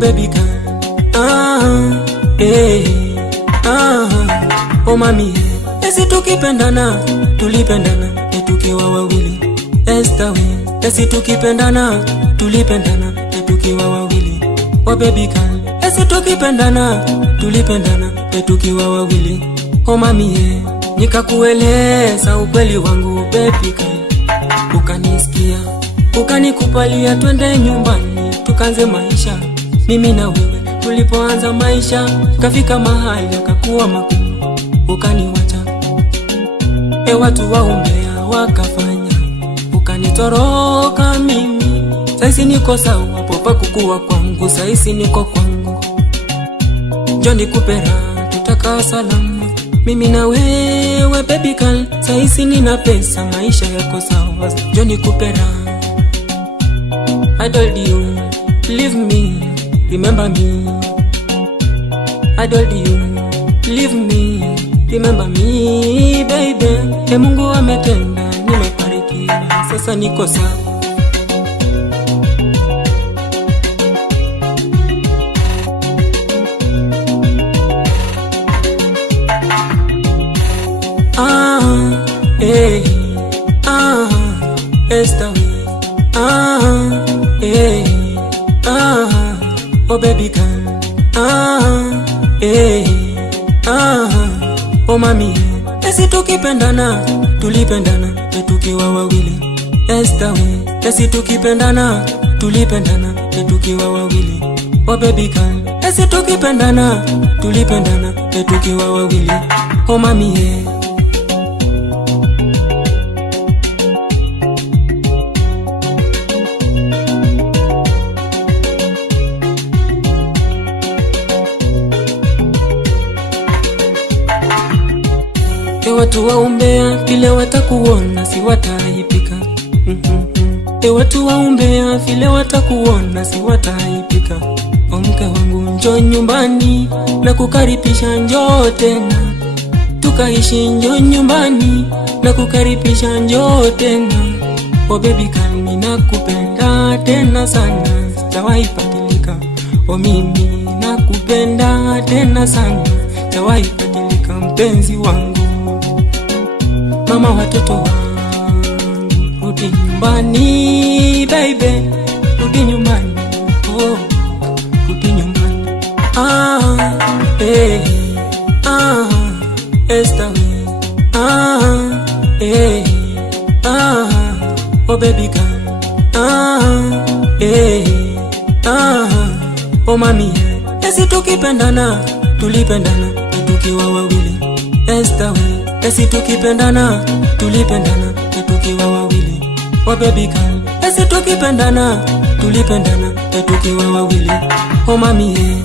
baby girl. Oh mami, esi tukipendana, tulipendana, tukiwa wawili. Esther we, esi tukipendana, tulipendana, tukiwa wawili. Oh baby girl, esi tukipendana, tulipendana, tukiwa wawili. Oh mami, nikakueleza ukweli wangu baby girl, ukanisikia, ukanikubalia twende nyumbani tukanze maisha. Mimi na wewe tulipoanza maisha, kafika mahali akakuwa magumu, ukaniwacha. Watu wa umbea wakafanya, ukanitoroka mimi. Saisi niko sawa, popa kukua kwangu, saisi niko kwangu. Njoo nikupe raha, tutakaa salama mimi na wewe baby girl. Saisi nina pesa, maisha yako sawa, njoo nikupe raha. I told you, leave me, remember me. I told you, leave me, remember me baby. Mungu ametenda, nimebarikiwa, sasa niko sawa. Esther we, oh baby girl, oh mami, esi tukipendana, tulipendana, tukiwa wawili. Esther we, esi tukipendana, tulipendana, tukiwa wawili. Oh baby girl, esi tukipendana, tulipendana, tukiwa wawili. Oh mami, watu wa umbea vile watakuona si wataipika. Watu wa umbea vile watakuona si wataipika. Mke wangu njoo nyumbani, na kukaribisha njoo tena, tukaishi njoo nyumbani, na kukaribisha njoo tena. Oh baby girl, ninakupenda tena sana, sitawahi badilika. Oh mimi nakupenda tena sana, sitawahi badilika mpenzi wangu. Mama watoto wangu, rudi nyumbani baby, rudi nyumbani, oh, rudi nyumbani. Esther we, oh baby girl, oh mami, esi tukipendana, tulipendana, tukiwa wawili. Esther we, esi tukipendana, tulipendana, tukiwa wawili. Oh baby girl, esi tukipendana, tulipendana, tukiwa wawili. Oh mami,